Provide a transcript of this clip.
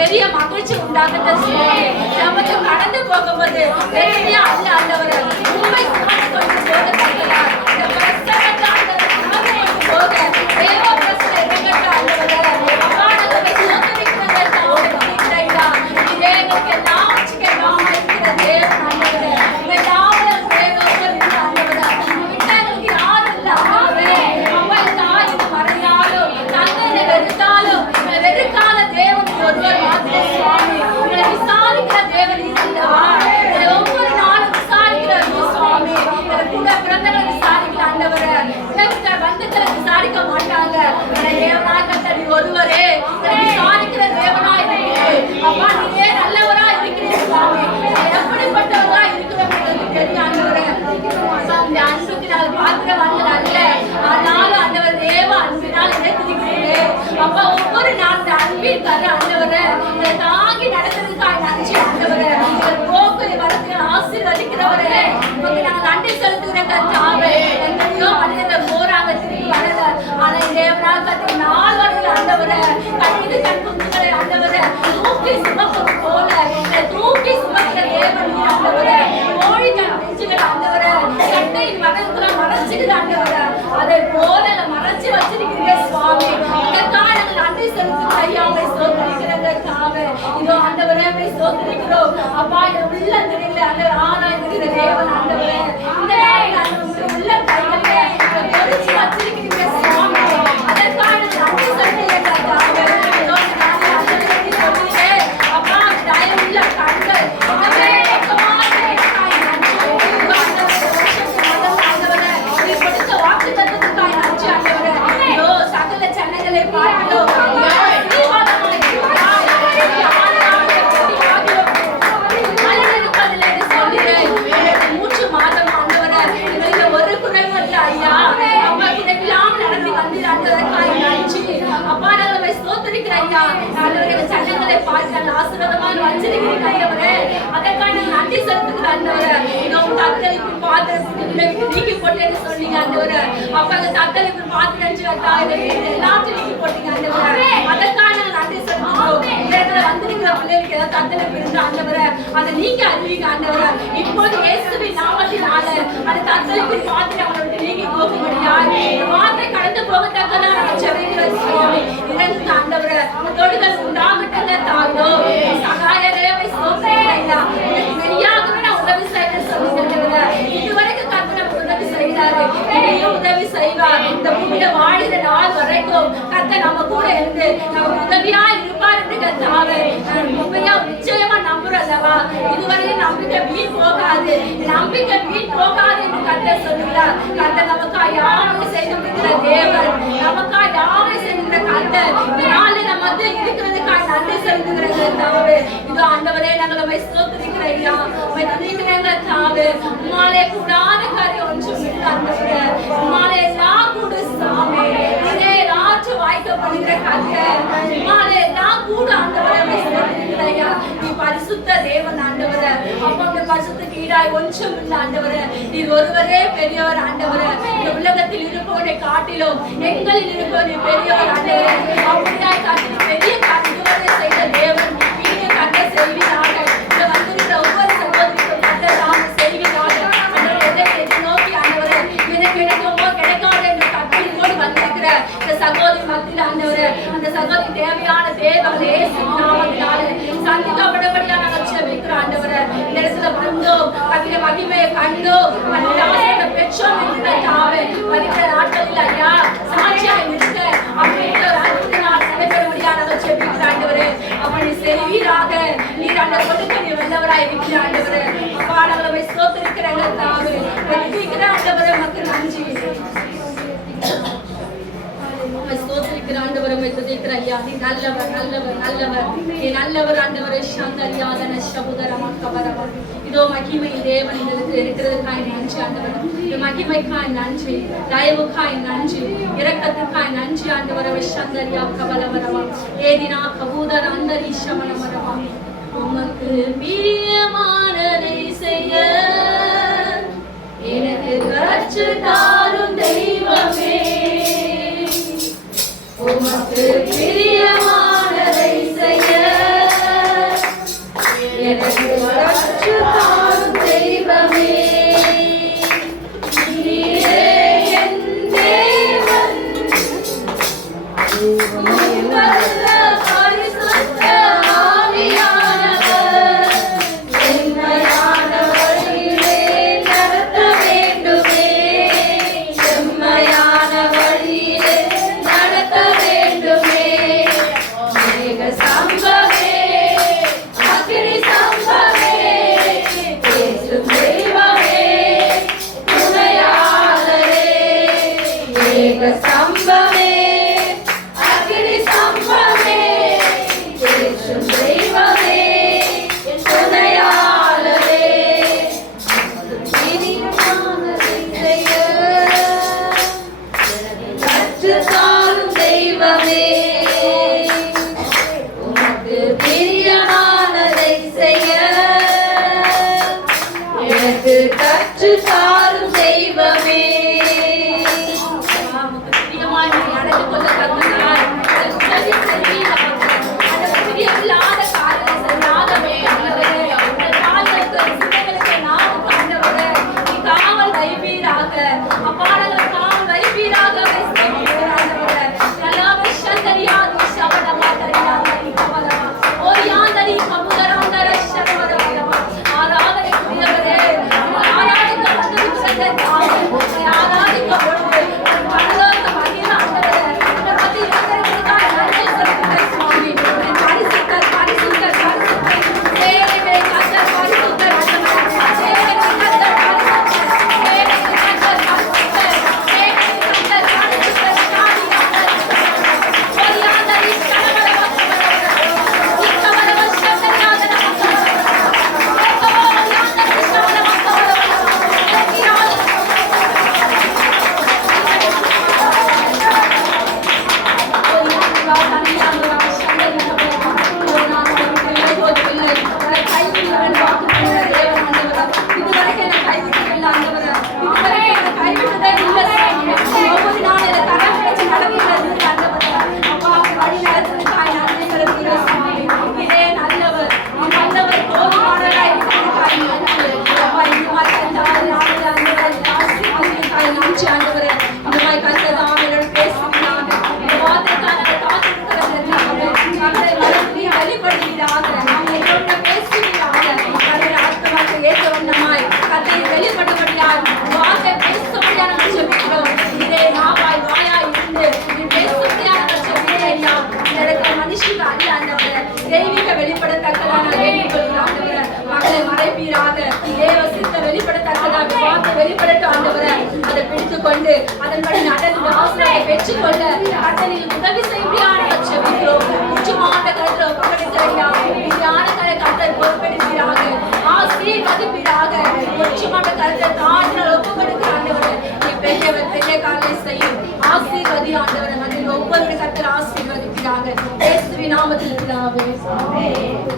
பெரிய மகிழ்ச்சி உண்டாகத்த நமக்கு கடந்து போகும்போது பெரிய அல்ல ஆண்டவரே உண்மை கொண்டு போக தேவ பிரச்சனை எங்கட்ட ஆண்டவரே ஒருவரே விசாரிக்கிற தேவனாய் அப்பா நீங்க நல்லவரா இருக்கிறீங்க எப்படிப்பட்டவரா இருக்கிறவங்களுக்கு தெரியும் ஆண்டவரே அந்த அன்புக்கு நான் பார்க்கிற வந்து நல்ல ஆனாலும் ஆண்டவர் தேவ அன்பினால் நினைத்திருக்கிறேன் அப்பா ஒவ்வொரு நாள் அன்பின் தர ஆண்டவரே இதை தாங்கி நடக்கிறதுக்காக நன்றி ஆண்டவரே போக்கு வரத்து ஆசீர்வதிக்கிறவரே உங்களுக்கு நாங்கள் நன்றி செலுத்துகிற கர்த்தாவே எங்கேயோ மனிதர்கள் போறாங்க திரும்பி வரல ஆனா தேவனால் கற்று நாள் வரையில் ஆண்டவரே கண்ணீது கண் குஞ்சுகளை ஆண்டவரே தூக்கி சுமப்பது போல தூக்கி சுமக்கிற தேவன் ஆண்டவரே கோழி தன் நெஞ்சுகள் ஆண்டவரே சட்டையின் மகன்களை மறைச்சிடுது ஆண்டவரே அதை போல மறைச்சு வச்சிருக்கிறீங்க சுவாமி அதற்காக நாங்கள் நன்றி செலுத்துகிற ஐயா உங்களை சோதரிக்கிறங்க தாவே இதோ ஆண்டவரே உங்களை சோதரிக்கிறோம் அப்பா உள்ள தெரியல அந்த ஆராய்கிற தேவன் ஆண்டவரே இந்த நாளில் உள்ள கைகளிலே பொறிச்சு வச்சிருக்கிறீங்க சுவாமி அதற்காக நன்றி செலுத்துகிற தாவே அப்பா தயவுள்ள கண்கள் வாக்கு தத்துவத்துக்காய் நன்றி ஆண்டவரே சகல சென்னைகளை பார்க்கிறோம் நீக்கி போட்டேன்னு சொன்னீங்க ஆண்டவரே அப்ப அந்த தத்தளிப்பு பாத்திரஞ்சு எல்லாத்தையும் நீக்கி போட்டீங்க ஆண்டவரே அதற்காக நன்றி செலுத்துகிறோம் இடத்துல வந்திருக்கிற பிள்ளைகளுக்கு ஏதாவது தத்தளிப்பு இருந்து ஆண்டவரே அதை நீங்க அறிவிங்க ஆண்டவரே இப்போது இயேசுவின் நாமத்தினால அந்த தத்தளிப்பின் பாத்திரம் அவங்களுக்கு நீங்கி போகும்படியாய் வார்த்தை கடந்து போகத்தக்கதான் நான் ஜெபிக்கிறேன் சுவாமி இறந்து ஆண்டவரே தொடுதல் உண்டாகட்டங்க தாங்கோ சகாயரேவை சோதனையா எனக்கு சரியாகவே நான் உதவி செய்ய சொல்லுங்க இதுவரைக்கும் கர்த்தர் உதவி செய்கிறாரு இனியும் உதவி செய்வார் இந்த பூமியில வாழிற நாள் வரைக்கும் கர்த்தர் நம்ம கூட இருந்து நமக்கு உதவியா இருப்பார் என்று கர்த்தாவே உண்மையா நிச்சயமா நம்புறல்லவா இதுவரையும் நம்பிக்கை வீண் போகாது நம்பிக்கை வீண் போகாது என்று கர்த்தர் சொல்லுகிறார் கர்த்தர் நமக்கா யாவை செய்து முடிக்கிற தேவன் நமக்கா யாவை செய்கிற கர்த்தர் இந்த நாளில் நம்ம வந்து இருக்கிறதுக்காக நன்றி செலுத்துகிற கர்த்தாவே இதோ ஆண்டவரே நாங்கள் உம்மை ஸ்தோத்திரிக்கிற ஐயா உம்மை துதிக்கிறேன் கர்த்தாவே உம்மாலே கூடாத காரியம் ஒன்றும் இல்லை ஆண்டவரே உம்மாலே எல்லாம் கூட சாமி இதே ராஜ்ய வாய்க்கப்படுகிற கர்த்தர் உம்மாலே எல்லாம் கூட ஆண்டவரே உம்மை ஸ்தோத்திரிக்கிற ஐயா நீ பரிசுத்த தேவன் ஆண்டவரே அப்போ உம்முடைய பரிசுத்தக்கு ஈடாய் ஒன்றும் இல்லை ஆண்டவரே நீர் ஒருவரே பெரியவர் ஆண்டவரே உலகத்தில் இருப்பவனை காட்டிலும் எங்களில் இருப்பவனை பெரியவர் ஆண்டவரே. அப்படியாய் கர்த்தர் பெரிய காரியங்களை செய்த தேவன் நீங்க கர்த்தர் செய்வீராக. இந்த வந்திருக்கிற ஒவ்வொரு சகோதரிக்கும் கர்த்தர் தாம் செய்வீராக. எதை நோக்கி ஆண்டவரே எனக்கு கிடைக்குமோ கிடைக்காது என்று கற்பனையோடு வந்திருக்கிற இந்த சகோதரி மத்தியில் ஆண்டவரே, அந்த சகோதரி தேவையான தேவன் இயேசு நாமத்தினாலே சந்திக்கப்படபடியா நாங்கள் ஜெபிக்கிறோம் ஆண்டவரே. இந்த இடத்துல வந்தோம், அதிக மகிமையை கண்டோம், அந்த பெற்றோம் என்று தாவே வருகிற நாட்களில் ஐயா சாட்சியாக இருக்க அப்படின்ற அற்புதனால் நடைபெற முடியாது நாங்கள் ஜெபிக்கிறோம் ஆண்டவரே. அப்படி செய்வீராக. நீர் அந்த கொடுக்க நீ வல்லவராய் இருக்கிற ஆண்டவரே. அப்பா நாங்கள் ஸ்தோத்திரிக்கிற எங்கள் தாவே வெற்றிக்கிற ஆண்டவரே மக்கள் நன்றி ஸ்தோத்திரிக்கிற ஆண்டவரை துதிக்கிற ஐயா. நீ நல்லவர் நல்லவர் நல்லவர், நீ நல்லவர் ஆண்டவரை சந்தரியாதன சபுதரமாக்கவரவர். இதோ மகிமை தேவன் இருக்கிறதுக்காய் நன்றி ஆண்டவர். மகிமைக்காய் நன்றி, தயவுக்காய் நன்றி, இரக்கத்துக்காய் நன்றி ஆண்டவரை சந்தரியா கவலவரவா ஏதினா கபூதர் அந்தரி சமணவரவா. உமக்கு பிரியமானதை செய்ய எனக்கு கற்று தாரும் தெய்வமே. உமக்கு பிரியமானதை செய்ய எனக்கு கற்று தாரும் தெய்வமே. நீரே என் தேவன், உமக்கல்ல பரிசுத்த ஆவியானவர் செம்மையான வழியிலே நடத்த வேண்டுமே. செம்மையான வழியிலே நடத்த வேண்டுமே. மேக சம்பவே அக்கினி சம்பவே பேசும் தெய்வமே துணையாளரே. மேக சம்பவே அக்கினி சம்பவே பேசும் தெய்வமே துணையாளரே. பிரியமானதை செய்ய கற்று தாரும் தெய்வமே. உமக்கு பிரியமானதை செய்ய எனக்கு கற்று தாரும் தெய்வமே. பிரியமாய் அடைந்து கொள்ள தகுந்தாய் உதவி செய்வீராக. அந்த பிரியமில்லாத காரியத்தை செய்யாதவே ஆண்டவரே. அந்த காரியங்களுக்கு சிந்தைகளுக்கு நாம் ஆண்டவரே நீ காவல் வைப்பீராக. அப்பாடங்கள் காவல் வைப்பீராக. கொண்டு அதன்படி நடந்து ஆசீர்வாதத்தை பெற்றுக்கொள்ள கர்த்தரில் உதவி செய்யும்படியாக ஜெபிக்கிறோம். உச்சமான கருத்தில் பகடித்தரையாக ஞான கர்த்தர் பொறுப்பெடுப்பீராக, ஆசீர்வதிப்பீராக. உச்சமான கருத்தை தாழ்நிலை ஒப்பு கொடுக்கிற ஆண்டவரே, நீ பெரியவர் பெரிய காரியங்களை செய்யும். ஆசீர்வதி ஆண்டவரே, அதில் ஒவ்வொரு கர்த்தர் ஆசீர்வதிப்பீராக. இயேசுவின் நாமத்தில் பிதாவே. ஆமென்.